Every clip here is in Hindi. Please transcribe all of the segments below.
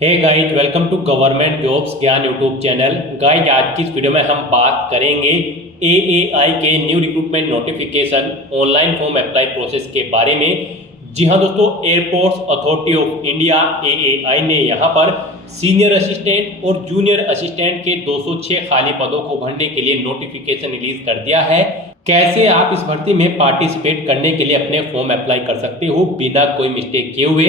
Hey guys, welcome to government jobs Gyan YouTube channel. Guys, आज की इस वीडियो में हम बात करेंगे एएआई के new recruitment notification online form apply process के बारे में। जी हाँ दोस्तों, airports authority of India AAI ने यहाँ पर सीनियर असिस्टेंट और जूनियर असिस्टेंट के 206 खाली पदों को भरने के लिए नोटिफिकेशन रिलीज कर दिया है। कैसे आप इस भर्ती में पार्टिसिपेट करने के लिए अपने फॉर्म अप्लाई कर सकते हो बिना कोई मिस्टेक किए हुए,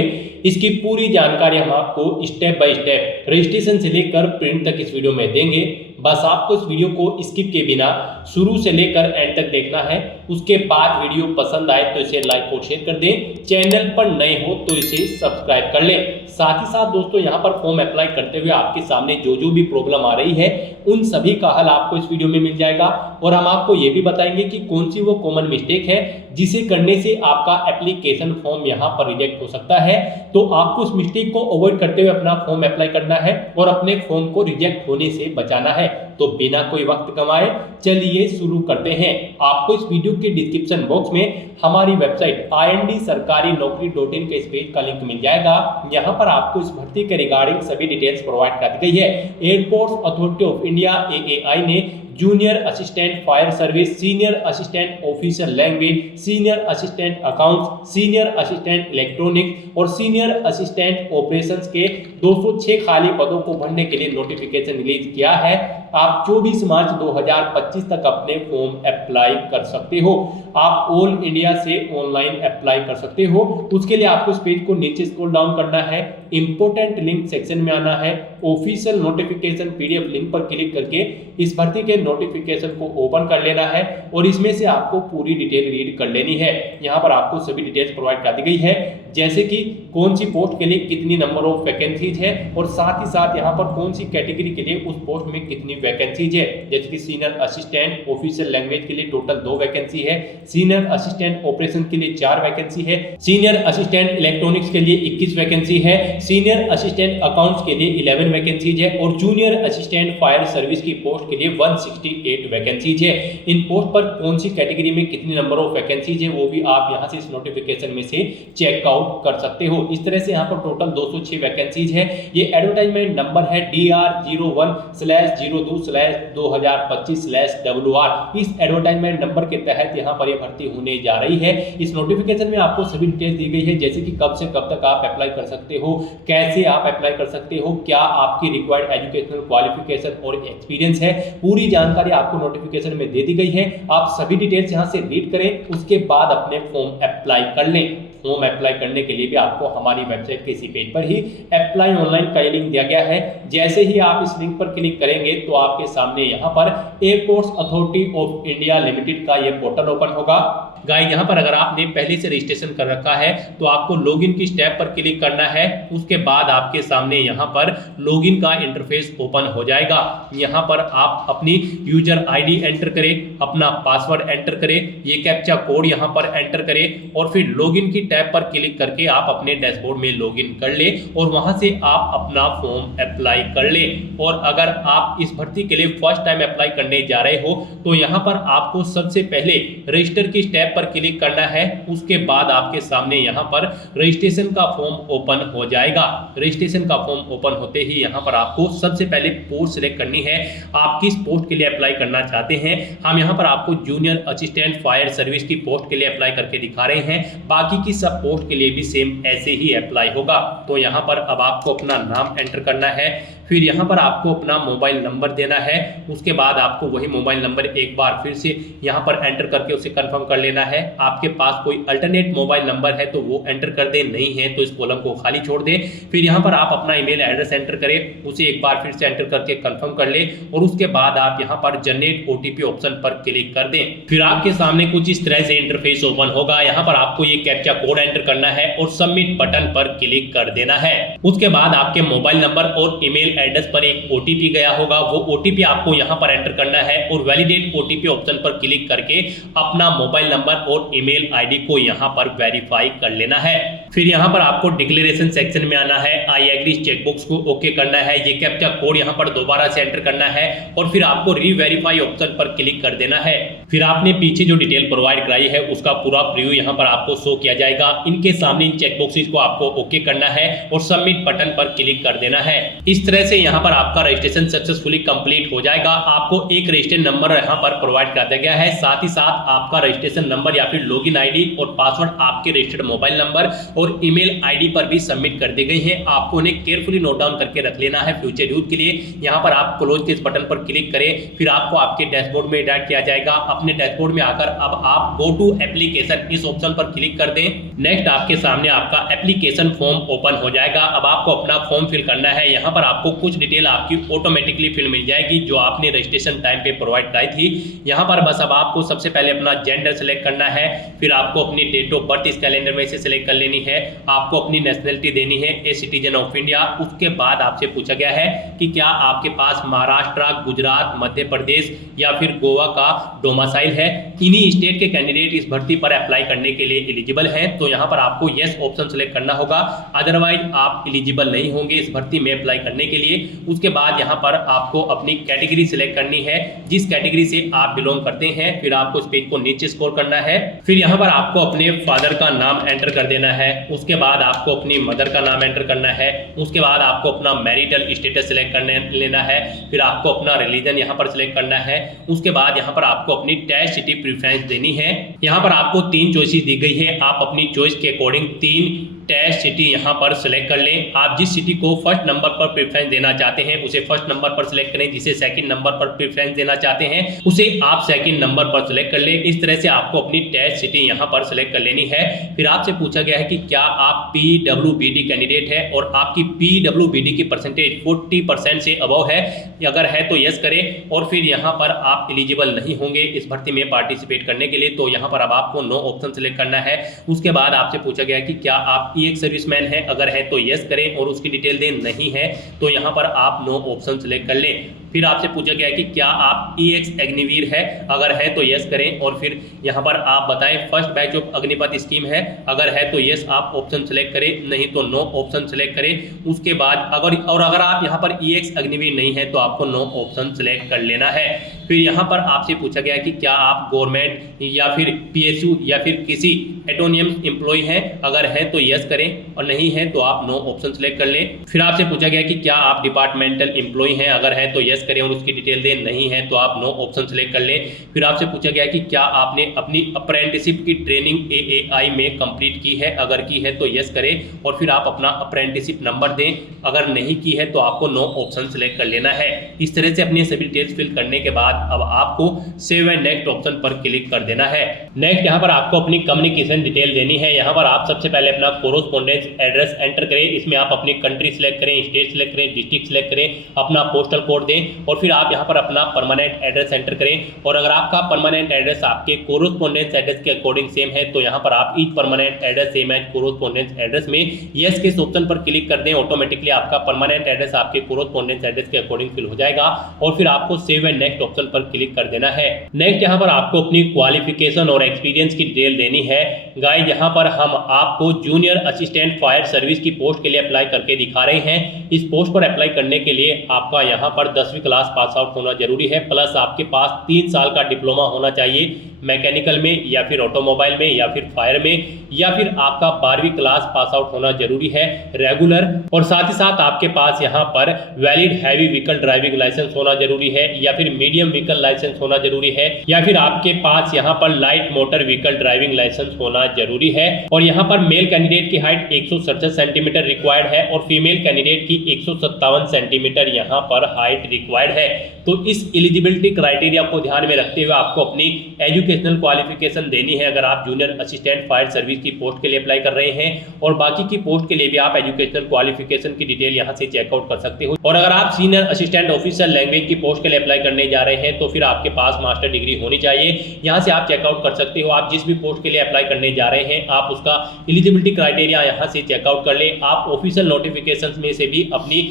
इसकी पूरी जानकारी हम आपको स्टेप बाय स्टेप रजिस्ट्रेशन से लेकर प्रिंट तक इस वीडियो में देंगे। बस आपको इस वीडियो को स्किप के बिना शुरू से लेकर एंड तक देखना है। उसके बाद वीडियो पसंद आए तो इसे लाइक और शेयर कर दें। चैनल पर नए हो तो इसे सब्सक्राइब कर लें। साथ ही साथ दोस्तों, यहाँ पर फॉर्म अप्लाई करते हुए आपके सामने जो जो भी प्रॉब्लम आ रही है उन सभी का हल आपको इस वीडियो में मिल जाएगा। और हम आपको ये भी बताएंगे कि कौन सी वो कॉमन मिस्टेक है जिसे करने से आपका एप्लीकेशन फॉर्म यहाँ पर रिजेक्ट हो सकता है। तो आपको उस मिस्टेक को अवॉइड करते हुए अपना फॉर्म अप्लाई करना है और अपने फॉर्म को रिजेक्ट होने से बचाना है। तो बिना कोई वक्त गंवाए चलिए शुरू करते हैं। आपको इस वीडियो के डिस्क्रिप्शन बॉक्स में हमारी वेबसाइट IND-sarkari-naukri.in के इस पेज का लिंक मिल जाएगा। यहाँ पर आपको इस भर्ती के रिगार्डिंग सभी डिटेल्स प्रोवाइड कर दी गई है। Airports authority of India AAI ने junior assistant fire service, senior assistant officer language, senior assistant accounts, senior assistant electronics और सीनियर असिस्टेंट ऑपरेशंस के 206 खाली पदों को भरने के लिए नोटिफिकेशन रिलीज किया है। आप 24 मार्च 2025 तक अपने फॉर्म अप्लाई कर सकते हो। आप ऑल इंडिया से ऑनलाइन अप्लाई कर सकते हो। उसके लिए आपको इस पेज को नीचे स्क्रॉल डाउन करना है, इंपोर्टेंट लिंक सेक्शन में आना है, ऑफिशियल नोटिफिकेशन पीडीएफ लिंक पर क्लिक करके इस भर्ती के नोटिफिकेशन को ओपन कर लेना है और इसमें से आपको पूरी डिटेल रीड कर लेनी है। यहाँ पर आपको सभी डिटेल्स प्रोवाइड कर दी गई है, जैसे कि कौन सी पोस्ट के लिए कितनी नंबर ऑफ वैकेंसीज है और साथ ही साथ यहाँ पर कौन सी कैटेगरी के लिए उस पोस्ट में कितनी वैकेंसीज है। जैसे कि सीनियर असिस्टेंट ऑफिशियल लैंग्वेज के लिए टोटल 2 वैकेंसी है, सीनियर असिस्टेंट ऑपरेशन के लिए 4 वैकेंसी है, सीनियर असिस्टेंट इलेक्ट्रॉनिक्स के लिए 21 वैकेंसी है, सीनियर असिस्टेंट अकाउंट्स के लिए 11 वैकेंसीज है और जूनियर असिस्टेंट फायर सर्विस की पोस्ट के लिए 168 वैकेंसीज है। इन पोस्ट पर कौन सी कैटेगरी में कितनी नंबर ऑफ वैकेंसीज है वो भी आप यहाँ से इस नोटिफिकेशन में से चेकआउट कर सकते हो। इस तरह से यहाँ पर टोटल 206 वैकेंसीज है। ये एडवर्टाइजमेंट नंबर है DR01/02/2025/WR। इस एडवर्टाइजमेंट नंबर के तहत यहाँ पर ये भर्ती होने जा रही है। इस नोटिफिकेशन में आपको सभी डिटेल्स दी गई है, जैसे कि कब से कब तक आप अप्लाई कर सकते हो, कैसे आप अप्लाई कर सकते हो, क्या आपकी रिक्वायर्ड एजुकेशनल क्वालिफिकेशन और एक्सपीरियंस है। पूरी जानकारी आपको नोटिफिकेशन में दे दी गई है। आप सभी डिटेल्स यहाँ से रीड करें, उसके बाद अपने फॉर्म अप्लाई कर लें। फॉर्म अप्लाई करने के लिए भी आपको हमारी वेबसाइट के इसी पेज पर ही अप्लाई ऑनलाइन का लिंक दिया गया है। जैसे ही आप इस लिंक पर क्लिक करेंगे तो आपके सामने यहाँ पर airports authority of India limited का ये पोर्टल ओपन होगा। गाइस, यहाँ पर अगर आपने पहले से रजिस्ट्रेशन कर रखा है तो आपको लॉगिन की स्टेप पर क्लिक करना है। उसके बाद आपके सामने यहाँ पर लॉगिन का इंटरफेस ओपन हो जाएगा। यहाँ पर आप अपनी यूजर आईडी एंटर करें, अपना पासवर्ड एंटर करें, ये कैप्चा कोड यहाँ पर एंटर करें और फिर लॉगिन की टैब पर क्लिक करके आप अपने डैशबोर्ड में लॉगिन कर ले और वहां से आप अपना फॉर्म अप्लाई कर ले। और अगर आप इस भर्ती के लिए फर्स्ट टाइम अप्लाई करने जा रहे हो तो यहाँ पर आपको सबसे पहले रजिस्टर की स्टेप पर क्लिक करना है। उसके बाद आपके सामने यहाँ पर रजिस्ट्रेशन का फॉर्म ओपन हो जाएगा। रजिस्ट्रेशन का फॉर्म ओपन होते ही यहाँ पर आपको सबसे पहले पोस्ट सिलेक्ट करनी है। आप किस पोस्ट के लिए अप्लाई करना चाहते हैं। हम यहाँ पर आपको जूनियर असिस्टेंट फायर सर्विस की पोस्ट के लिए अप्लाई करके दिखा रहे हैं। बाकी की सब पोस्ट के लिए भी सेम ऐसे ही अप्लाई होगा। तो यहाँ पर अब आपको अपना नाम एंटर करना है, फिर यहाँ पर आपको अपना मोबाइल नंबर देना है। उसके बाद आपको वही मोबाइल नंबर एक बार फिर से यहाँ पर एंटर करके उसे कंफर्म कर लेना है। आपके पास कोई अल्टरनेट मोबाइल नंबर है तो वो एंटर कर दे, नहीं है तो इस कॉलम को खाली छोड़ दे। फिर यहाँ पर आप अपना ईमेल एड्रेस एंटर करें, उसे एक बार फिर से एंटर करके कंफर्म कर ले और उसके बाद आप यहाँ पर जनरेट OTP ऑप्शन पर क्लिक कर दें। फिर आपके सामने कुछ इस तरह से इंटरफेस ओपन होगा। यहाँ पर आपको ये कैप्चा कोड एंटर करना है और सबमिट बटन पर क्लिक कर देना है। उसके बाद आपके मोबाइल नंबर और ईमेल एड्रेस पर एक OTP गया होगा, वो OTP आपको यहाँ पर एंटर करना है और वैलिडेट OTP ऑप्शन पर क्लिक करके अपना मोबाइल नंबर और ईमेल आईडी को यहाँ पर वेरीफाई कर लेना है। फिर यहाँ पर आपको डिक्लेरेशन सेक्शन में आना है, आई एग्री चेकबॉक्स को ओके करना है, ये कैप्चा कोड यहाँ पर दोबारा से एंटर करना है और फिर आपको रीवेरीफाई ऑप्शन पर क्लिक कर देना है। फिर आपने पीछे जो डिटेल प्रोवाइड कराई है उसका पूरा प्रीव्यू यहाँ पर आपको शो किया जाएगा। इनके सामने इन चेकबॉक्सेस को आपको ओके करना है और सबमिट बटन पर क्लिक कर देना है। इस तरह से यहाँ पर आपका रजिस्ट्रेशन सक्सेसफुली कंप्लीट हो जाएगा। आपको एक रजिस्ट्रेशन नंबर यहाँ पर प्रोवाइड कर दिया गया है, साथ ही साथ आपका रजिस्ट्रेशन नंबर या फिर लॉगिन आईडी और पासवर्ड आपके रजिस्टर्ड मोबाइल नंबर और ईमेल आईडी पर भी सबमिट कर दी गई है। आपको उन्हें केयरफुली नोट डाउन करके रख लेना है फ्यूचर यूज के लिए। यहाँ पर आप क्लोज के इस बटन पर क्लिक करें, फिर आपको आपके डैशबोर्ड में डायरेक्ट किया जाएगा। अपने डैशबोर्ड में आकर अब आप गो टू एप्लीकेशन इस ऑप्शन पर क्लिक कर दें। नेक्स्ट आपके सामने आपका एप्लीकेशन फॉर्म ओपन हो जाएगा। अब आपको अपना फॉर्म फिल करना है। यहाँ पर आपको कुछ डिटेल आपकी ऑटोमेटिकली फिल मिल जाएगी जो आपने रजिस्ट्रेशन टाइम पे प्रोवाइड कराई थी। यहाँ पर बस अब आपको सबसे पहले अपना जेंडर सेलेक्ट करना है, फिर आपको अपनी डेट ऑफ बर्थ इस कैलेंडर में से सिलेक्ट कर लेनी है, आपको अपनी नेशनलिटी देनी है ए सिटीजन ऑफ इंडिया। उसके बाद आपसे पूछा गया है कि क्या आपके पास महाराष्ट्र, गुजरात, मध्य प्रदेश या फिर गोवा का डोमिसाइल है। इन्हीं स्टेट के कैंडिडेट इस भर्ती पर अप्लाई करने के लिए एलिजिबल हैं, तो यहाँ पर आपको यस ऑप्शन सेलेक्ट करना होगा, अदरवाइज आप एलिजिबल नहीं होंगे इस भर्ती में अप्लाई करने के लिए। उसके बाद यहाँ पर आपको अपनी कैटेगरी सिलेक्ट करनी है, जिस कैटेगरी से आप बिलोंग करते हैं। फिर आपको इस पेज को नीचे स्क्रॉल करना है, फिर यहाँ पर आपको अपने फादर का नाम एंटर कर देना है। उसके बाद आपको अपनी मदर का नाम एंटर करना है। उसके बाद आपको अपना मैरिटल स्टेटस सिलेक्ट करने लेना है, फिर आपको अपना रिलीजन यहाँ पर सिलेक्ट करना है। उसके बाद यहाँ पर आपको अपनी टैक्स सिटी प्रेफरेंस देनी है। यहाँ पर आपको 3 चॉइसेस दी गई है, आप अपनी चॉइस के अकॉर्डिंग 3 टेस्ट सिटी यहाँ पर सिलेक्ट कर लें। आप जिस सिटी को फर्स्ट नंबर पर प्रेफरेंस देना चाहते हैं उसे फर्स्ट नंबर पर सिलेक्ट करें, जिसे सेकंड नंबर पर प्रेफरेंस देना चाहते हैं उसे आप सेकंड नंबर पर सिलेक्ट कर लें। इस तरह से आपको अपनी टेस्ट सिटी यहाँ पर सिलेक्ट कर लेनी है। फिर आपसे पूछा गया है कि क्या आप PWBD कैंडिडेट है और आपकी PWBD की परसेंटेज 40% से अबव है। अगर है तो यस करें और फिर यहाँ पर आप एलिजिबल नहीं होंगे इस भर्ती में पार्टिसिपेट करने के लिए, तो यहाँ पर अब आपको नो ऑप्शन सिलेक्ट करना है। उसके बाद आपसे पूछा गया कि क्या आप EX सर्विसमैन है, अगर है तो यस करें और उसकी डिटेल दें, नहीं है तो यहाँ पर आप नो ऑप्शन सिलेक्ट कर लें। फिर आपसे पूछा गया कि क्या आप EX अग्निवीर है, अगर है तो यस करें और फिर यहाँ पर आप बताएं first batch of Agnipath scheme है, अगर है तो यस आप ऑप्शन सिलेक्ट करें, नहीं तो नो ऑप्शन सिलेक्ट करें। उसके बाद अगर आप यहाँ पर EX अग्निवीर नहीं है तो आपको नो ऑप्शन सिलेक्ट कर लेना है। फिर यहाँ पर आपसे पूछा गया कि क्या आप गवर्नमेंट या फिर PSU या फिर किसी एटोनियम एम्प्लॉय हैं, अगर है तो यस करें और नहीं है तो आप नो ऑप्शन सिलेक्ट कर लें। फिर आपसे पूछा गया कि क्या आप डिपार्टमेंटल एम्प्लॉय हैं, अगर है तो यस करें और उसकी डिटेल दें, नहीं है तो आप नो ऑप्शन सिलेक्ट कर लें। फिर आपसे पूछा गया कि क्या आपने अपनी अप्रेंटिसशिप की ट्रेनिंग AAI में कंप्लीट की है, अगर की है तो यस करें और फिर आप अपना अप्रेंटिसशिप नंबर दें, अगर नहीं की है तो आपको नो ऑप्शन सिलेक्ट कर लेना है। इस तरह से अपनी सभी डिटेल्स फिल करने के बाद अब आपको सेव एंड नेक्स्ट ऑप्शन पर क्लिक कर देना है। नेक्स्ट यहाँ पर आपको अपनी कम्युनिकेशन डिटेल देनी है। यहाँ पर आप सबसे पहले अपना कोरोस्पोंडेंस एड्रेस एंटर करें, इसमें आप अपनी कंट्री सिलेक्ट करें, स्टेट सिलेक्ट करें, डिस्ट्रिक्ट सिलेक्ट करें, अपना पोस्टल कोड दें और फिर आप यहाँ पर अपना परमानेंट एड्रेस एंटर करें। और अगर आपका परमानेंट एड्रेस आपके कोरोस्पोंडेंस एड्रेस के अकॉर्डिंग सेम है तो यहाँ पर आप each permanent address same as correspondence address में यस के इस ऑप्शन पर क्लिक कर दें। ऑटोमेटिकली आपका परमानेंट एड्रेस आपके कोरोस्पोंडेंस एड्रेस के अकॉर्डिंग फिल हो जाएगा और फिर आपको सेव एंड नेक्स्ट ऑप्शन पर क्लिक कर देना है। नेक्स्ट यहाँ पर आपको अपनी क्वालिफिकेशन और एक्सपीरियंस की डिटेल देनी है। गाइस यहाँ पर हम आपको जूनियर असिस्टेंट फायर सर्विस की पोस्ट के लिए अप्लाई करके दिखा रहे हैं। इस पोस्ट पर अप्लाई करने के लिए आपका यहाँ पर 10वीं क्लास पास आउट होना जरूरी है, प्लस आपके पास 3 साल का डिप्लोमा होना चाहिए मैकेनिकल में या फिर ऑटोमोबाइल में या फिर फायर में, या फिर आपका 12वीं क्लास पास आउट होना जरूरी है रेगुलर, और साथ ही साथ आपके पास यहाँ पर valid heavy vehicle driving licence होना जरूरी है या फिर मीडियम व्हीकल लाइसेंस होना जरूरी है, या फिर आपके पास यहाँ पर light motor vehicle driving licence होना जरूरी है। और यहाँ पर मेल कैंडिडेट की हाइट 167 सेंटीमीटर रिक्वायर्ड है और फीमेल कैंडिडेट की 157 सेंटीमीटर यहाँ पर हाइट रिक्वायर्ड है। तो इस एलिजिबिलिटी क्राइटेरिया को ध्यान में रखते हुए आपको अपनी एजुकेशनल क्वालिफिकेशन देनी है अगर आप जूनियर असिस्टेंट फायर सर्विस की पोस्ट के लिए अप्लाई कर रहे हैं, और बाकी की पोस्ट के लिए भी आप एजुकेशनल क्वालिफिकेशन की डिटेल यहाँ से चेकआउट कर सकते हो। और अगर आप सीनियर असिस्टेंट ऑफिसर लैंग्वेज की पोस्ट के लिए अप्लाई करने जा रहे हैं तो फिर आपके पास मास्टर डिग्री होनी चाहिए। यहाँ से आप चेकआउट कर सकते हो। आप जिस भी पोस्ट के लिए अप्लाई करने जा रहे हैं आप उसका एलिजिबिलिटी क्राइटेरिया यहाँ से चेकआउट कर ले। आप ऑफिशियल नोटिफिकेशन में से भी अपनी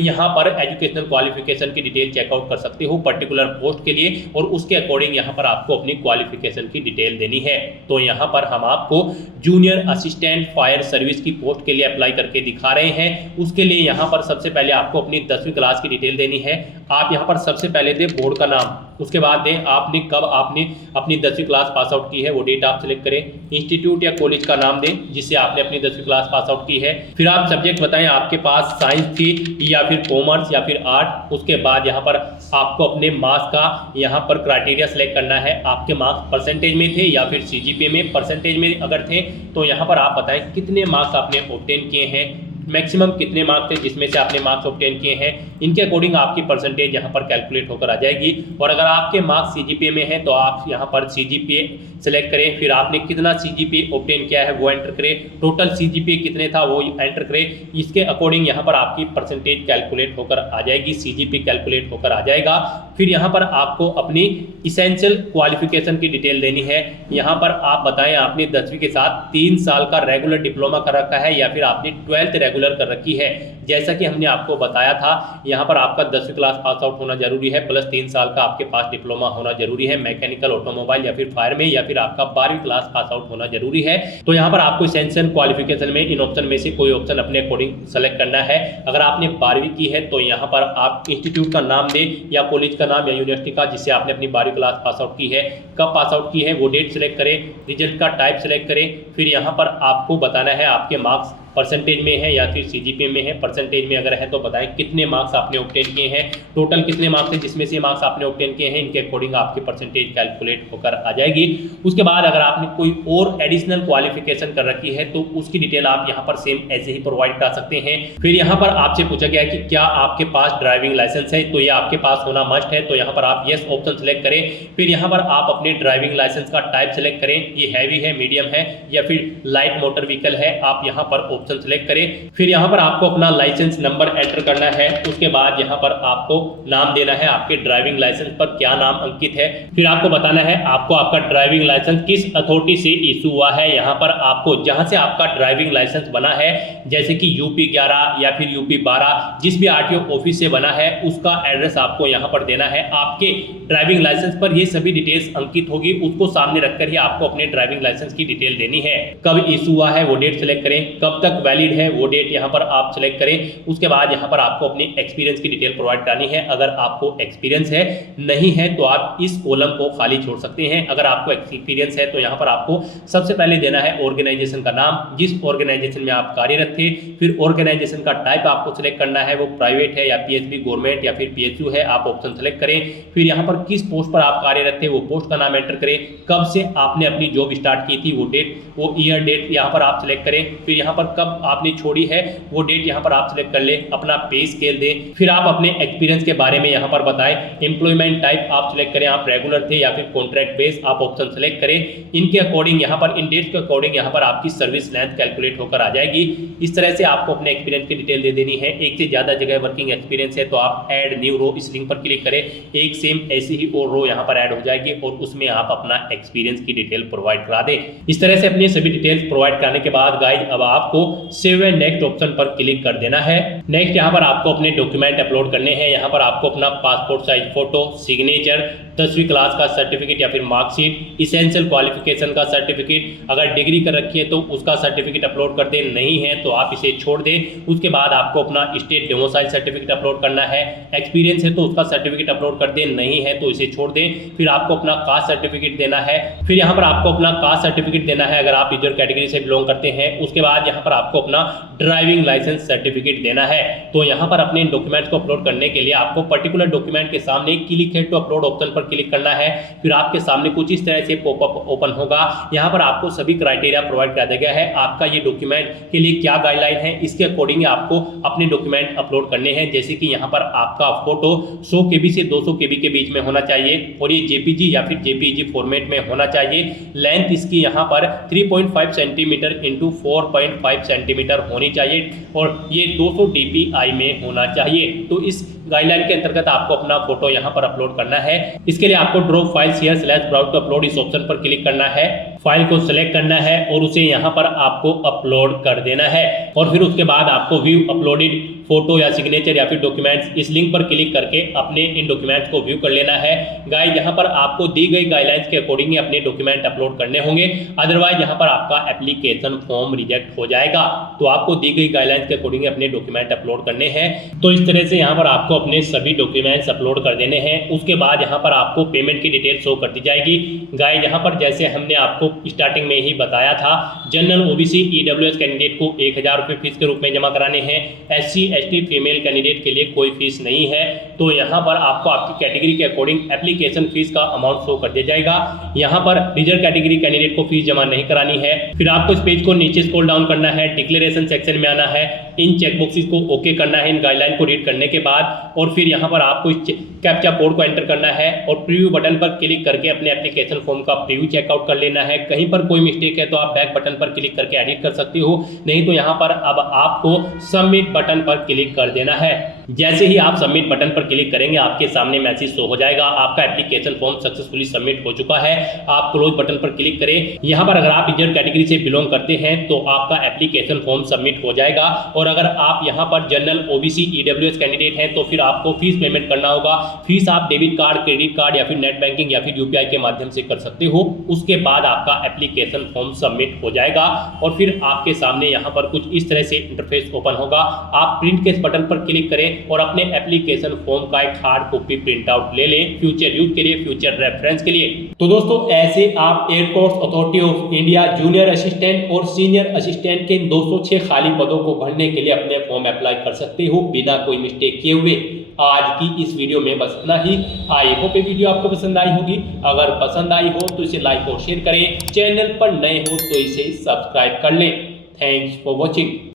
यहाँ पर एजुकेशनल क्वालिफिकेशन की डिटेल चेकआउट कर सकते हो पर्टिकुलर पोस्ट के लिए, और उसके अकॉर्डिंग यहाँ पर आपको अपनी क्वालिफिकेशन की डिटेल देनी है। तो यहाँ पर हम आपको जूनियर असिस्टेंट फायर सर्विस की पोस्ट के लिए अप्लाई करके दिखा रहे हैं। उसके लिए यहाँ पर सबसे पहले आपको अपनी 10वीं क्लास की डिटेल देनी है। आप यहाँ पर सबसे पहले दें बोर्ड का नाम, उसके बाद दें आपने कब आपने अपनी 10वीं क्लास पास आउट की है, वो डेट आप सिलेक्ट करें। इंस्टीट्यूट या कॉलेज का नाम दें जिससे आपने अपनी 10वीं क्लास पास आउट की है। फिर आप सब्जेक्ट बताएं आपके पास साइंस थी या फिर कॉमर्स या फिर आर्ट। उसके बाद यहाँ पर आपको अपने मार्क्स का यहाँ पर क्राइटेरिया सेलेक्ट करना है। आपके मार्क्स परसेंटेज में थे या फिर सीजीपीए में परसेंटेज में अगर थे तो यहाँ पर आप बताएं कितने मार्क्स आपने ऑब्टेन किए हैं, मैक्सिमम कितने मार्क्स थे जिसमें से आपने मार्क्स ऑब्टेन किए हैं। इनके अकॉर्डिंग आपकी परसेंटेज यहाँ पर कैलकुलेट होकर आ जाएगी। और अगर आपके मार्क्स सीजीपीए में हैं तो आप यहाँ पर सीजीपीए सेलेक्ट करें। फिर आपने कितना सीजीपीए ऑब्टेन किया है वो एंटर करें, टोटल सीजीपीए कितने था वो एंटर करें। इसके अकॉर्डिंग यहाँ पर आपकी परसेंटेज कैलकुलेट होकर आ जाएगी, सीजीपीए कैलकुलेट होकर आ जाएगा। फिर यहाँ पर आपको अपनी इसेंशियल क्वालिफिकेशन की डिटेल देनी है। यहाँ पर आप बताएं आपने 10वीं के साथ 3 साल का रेगुलर डिप्लोमा कर रखा है या फिर आपने 12th रेगुलर कर रखी है। जैसा कि हमने आपको बताया था, यहाँ पर आपका 10वीं क्लास पास आउट होना जरूरी है प्लस 3 साल का आपके पास डिप्लोमा होना जरूरी है, मैकेनिकल, ऑटोमोबाइल या फिर फायर में, या फिर आपका 12वीं क्लास पास आउट होना जरूरी है। तो यहाँ पर आपको इसेंशियल क्वालिफिकेशन में इन ऑप्शन में से कोई ऑप्शन अपने अकॉर्डिंग सेलेक्ट करना है। अगर आपने 12वीं की है तो यहाँ पर आप इंस्टीट्यूट का नाम दें या कॉलेज का नाम या यूनिवर्सिटी का जिससे आपने अपनी 12वीं क्लास पास आउट की है, कब पास आउट की है वो डेट सेलेक्ट करें, रिजल्ट का टाइप सेलेक्ट करें। फिर यहाँ पर आपको बताना है आपके मार्क्स परसेंटेज में है या फिर सीजीपीए में है। परसेंटेज में अगर है तो बताएं कितने मार्क्स आपने ऑब्टेन किए हैं, टोटल कितने मार्क्स हैं जिसमें से मार्क्स आपने ऑब्टेन किए हैं। इनके अकॉर्डिंग आपकी परसेंटेज कैलकुलेट होकर आ जाएगी। उसके बाद अगर आपने कोई और एडिशनल क्वालिफिकेशन कर रखी है तो उसकी डिटेल आप यहाँ पर सेम ऐसे ही प्रोवाइड कर सकते हैं। फिर यहाँ पर आपसे पूछा गया है कि क्या आपके पास ड्राइविंग लाइसेंस है, तो ये आपके पास होना मस्ट है। तो यहाँ पर आप यस ऑप्शन सेलेक्ट करें। फिर यहाँ पर आप अपने ड्राइविंग लाइसेंस का टाइप सेलेक्ट करें, ये हैवी है, मीडियम है या फिर लाइट मोटर व्हीकल है, आप यहाँ पर ऑप्शन सेलेक्ट करें। फिर यहाँ पर आपको अपना लाइसेंस नंबर एंटर करना है। उसके बाद यहाँ पर आपको नाम देना है, आपके ड्राइविंग लाइसेंस पर क्या नाम अंकित है। फिर आपको बताना है आपको आपका ड्राइविंग लाइसेंस किस अथॉरिटी से इशू हुआ है। यहाँ पर आपको जहां से आपका ड्राइविंग लाइसेंस बना है, जैसे कि यूपी 11 या फिर यूपी 12, जिस भी आरटीओ ऑफिस से बना है उसका एड्रेस आपको यहाँ पर देना है। आपके ड्राइविंग लाइसेंस पर ये सभी डिटेल्स अंकित होगी, उसको सामने रखकर ही आपको अपने ड्राइविंग लाइसेंस की डिटेल देनी है। कब इशू हुआ है वो डेट सेलेक्ट करें, कब तक वैलिड है वो डेट यहाँ पर आप सेलेक्ट करें। उसके बाद यहाँ पर आपको अपनी एक्सपीरियंस की डिटेल प्रोवाइड करनी है। अगर आपको एक्सपीरियंस है, नहीं है तो आप इस कॉलम को खाली छोड़ सकते हैं। अगर आपको एक्सपीरियंस है तो यहाँ पर आपको सबसे पहले देना है ऑर्गेनाइजेशन का नाम, जिस ऑर्गेनाइजेशन में आप कार्यरत थे। फिर ऑर्गेनाइजेशन का टाइप आपको सिलेक्ट करना है, वो प्राइवेट है या पीएसबी गवर्नमेंट या फिर पीएसयू है, आप ऑप्शन सेलेक्ट करें। फिर यहाँ पर किस पोस्ट पर आप कार्यरत थे वो पोस्ट का नाम एंटर करें, कब से आपने अपनी जॉब स्टार्ट की थी वो डेट, वो ईयर डेट यहाँ पर आप सिलेक्ट करें। फिर यहाँ पर कब आपने छोड़ी है वो डेट यहाँ पर आप सिलेक्ट कर ले, अपना पे स्केल दें। फिर आप अपने एक्सपीरियंस के बारे में यहाँ पर बताएं। एम्प्लॉयमेंट टाइप आप सिलेक्ट करें, आप रेगुलर थे या फिर कॉन्ट्रैक्ट बेस, आप ऑप्शन सेलेक्ट करें। इनके अकॉर्डिंग यहाँ पर इन डेट्स के अकॉर्डिंग यहाँ पर आपकी सर्विस लेंथ कैलकुलेट होकर आ जाएगी। इस तरह से आपको अपने एक्सपीरियंस की डिटेल दे देनी है। एक से ज्यादा जगह वर्किंग एक्सपीरियंस है तो आप ऐड न्यू रो इस लिंक पर क्लिक करें, एक सेम ऐसी ही और रो यहाँ पर ऐड हो जाएगी और उसमें आप अपना एक्सपीरियंस की डिटेल प्रोवाइड करा दें। इस तरह से अपनी सभी डिटेल्स प्रोवाइड कराने के बाद गाइस अब आपको सेव एंड नेक्स्ट ऑप्शन पर क्लिक कर देना है। नेक्स्ट यहाँ पर आपको अपने डॉक्यूमेंट अपलोड करने हैं। यहाँ पर आपको अपना पासपोर्ट साइज फोटो, सिग्नेचर, 10वीं क्लास का सर्टिफिकेट या फिर मार्कशीट, इसेंशियल क्वालिफिकेशन का सर्टिफिकेट, अगर डिग्री कर रखी है तो उसका सर्टिफिकेट अपलोड कर दें, नहीं है तो आप इसे छोड़ दें। उसके बाद आपको अपना स्टेट डोमिसाइल सर्टिफिकेट अपलोड करना है। एक्सपीरियंस है तो उसका सर्टिफिकेट अपलोड कर दें, नहीं है तो इसे छोड़ दें। फिर आपको अपना कास्ट सर्टिफिकेट देना है। फिर यहाँ पर आपको अपना कास्ट सर्टिफिकेट देना है अगर आप रिजर्व कैटेगरी से बिलोंग करते हैं। उसके बाद यहाँ पर आपको अपना ड्राइविंग लाइसेंस सर्टिफिकेट देना है। तो यहाँ पर अपने डॉक्यूमेंट्स को अपलोड करने के लिए आपको पर्टिकुलर डॉक्यूमेंट के सामने click here to upload option पर क्लिक करना है। फिर आपके सामने कुछ इस तरह से पॉपअप ओपन होगा। यहाँ पर आपको सभी क्राइटेरिया प्रोवाइड कर दिया गया है, आपका ये डॉक्यूमेंट के लिए क्या गाइडलाइन है, इसके अकॉर्डिंग आपको अपने डॉक्यूमेंट अपलोड करने हैं। जैसे कि यहाँ पर आपका फोटो 100 KB से 200 KB के बीच में होना चाहिए और ये जेपीजी या फिर जेपीईजी फॉर्मेट में होना चाहिए। लेंथ इसकी यहाँ पर 3.5 सेंटीमीटर इंटू 4.5 सेंटीमीटर होनी चाहिए और ये 200 DPI में होना चाहिए। तो इस गाइडलाइन के अंतर्गत आपको अपना फोटो यहाँ पर अपलोड करना है। इसके लिए आपको drop file share slash browse to upload इस ऑप्शन पर क्लिक करना है, फाइल को सिलेक्ट करना है और उसे यहाँ पर आपको अपलोड कर देना है। और फिर उसके बाद आपको व्यू अपलोडेड फोटो या सिग्नेचर या फिर डॉक्यूमेंट्स, इस लिंक पर क्लिक करके अपने इन डॉक्यूमेंट्स को व्यू कर लेना है। गाइस यहाँ पर आपको दी गई गाइडलाइंस के अकॉर्डिंग ही अपने डॉक्यूमेंट अपलोड करने होंगे, अदरवाइज यहाँ पर आपका एप्लीकेशन फॉर्म रिजेक्ट हो जाएगा। तो आपको दी गई गाइडलाइंस के अकॉर्डिंग अपने डॉक्यूमेंट अपलोड करने हैं। तो इस तरह से यहाँ पर आपको अपने सभी डॉक्यूमेंट्स अपलोड कर देने हैं। उसके बाद यहाँ पर आपको पेमेंट की डिटेल शो कर दी जाएगी। गाइस यहाँ पर जैसे हमने आपको स्टार्टिंग में ही बताया था, जनरल ओबीसी ईडब्ल्यूएस कैंडिडेट को 1000 रुपये फीस के रूप में जमा कराने हैं। एससी एसटी फीमेल कैंडिडेट के लिए कोई फीस नहीं है। तो यहाँ पर आपको आपकी कैटेगरी के अकॉर्डिंग एप्लीकेशन फीस का अमाउंट शो कर दिया जाएगा। यहाँ पर रिजर्व कैटेगरी कैंडिडेट को फीस जमा नहीं करानी है। फिर आपको इस पेज को नीचे स्क्रॉल डाउन करना है, डिक्लेरेशन सेक्शन में आना है, इन चेकबॉक्सेस को ओके करना है इन गाइडलाइन को रीड करने के बाद, और फिर यहाँ पर आपको इस कैप्चा कोड को एंटर करना है और प्रीव्यू बटन पर क्लिक करके अपने एप्लीकेशन फॉर्म का प्रीव्यू चेकआउट कर लेना है। कहीं पर कोई मिस्टेक है तो आप बैक बटन पर क्लिक करके एडिट कर सकते हो, नहीं तो यहाँ पर अब आपको सबमिट बटन पर क्लिक कर देना है। जैसे ही आप सबमिट बटन पर क्लिक करेंगे आपके सामने मैसेज शो हो जाएगा, आपका एप्लीकेशन फॉर्म सक्सेसफुली सबमिट हो चुका है। आप क्लोज बटन पर क्लिक करें। यहाँ पर अगर आप रिजर्व कैटेगरी से बिलोंग करते हैं तो आपका एप्लीकेशन फॉर्म सबमिट हो जाएगा, और अगर आप यहाँ पर जनरल ओबीसी ईडब्ल्यूएस कैंडिडेट हैं तो फिर आपको फीस पेमेंट करना होगा। फीस आप डेबिट कार्ड, क्रेडिट कार्ड या फिर नेट बैंकिंग या फिर यूपीआई के माध्यम से कर सकते हो। उसके बाद आपका एप्लीकेशन फॉर्म सबमिट हो जाएगा और फिर आपके सामने यहाँ पर कुछ इस तरह से इंटरफेस ओपन होगा। आप प्रिंट के इस बटन पर क्लिक करें और अपने एप्लीकेशन फॉर्म का एक हार्ड कॉपी प्रिंट आउट ले लें, फ्यूचर यूज के लिए, फ्यूचर रेफरेंस के लिए। तो दोस्तों ऐसे आप air force authority of India junior assistant और सीनियर असिस्टेंट के 206 खाली पदों को भरने के लिए अपने फॉर्म अप्लाई कर सकते हो बिना कोई मिस्टेक किए हुए। आज की इस वीडियो में बस इतना ही। आई होप ये वीडियो आपको पसंद आई होगी। अगर पसंद आई हो तो इसे लाइक और शेयर करें, चैनल पर नए हो तो इसे सब्सक्राइब कर लें। Thanks for watching.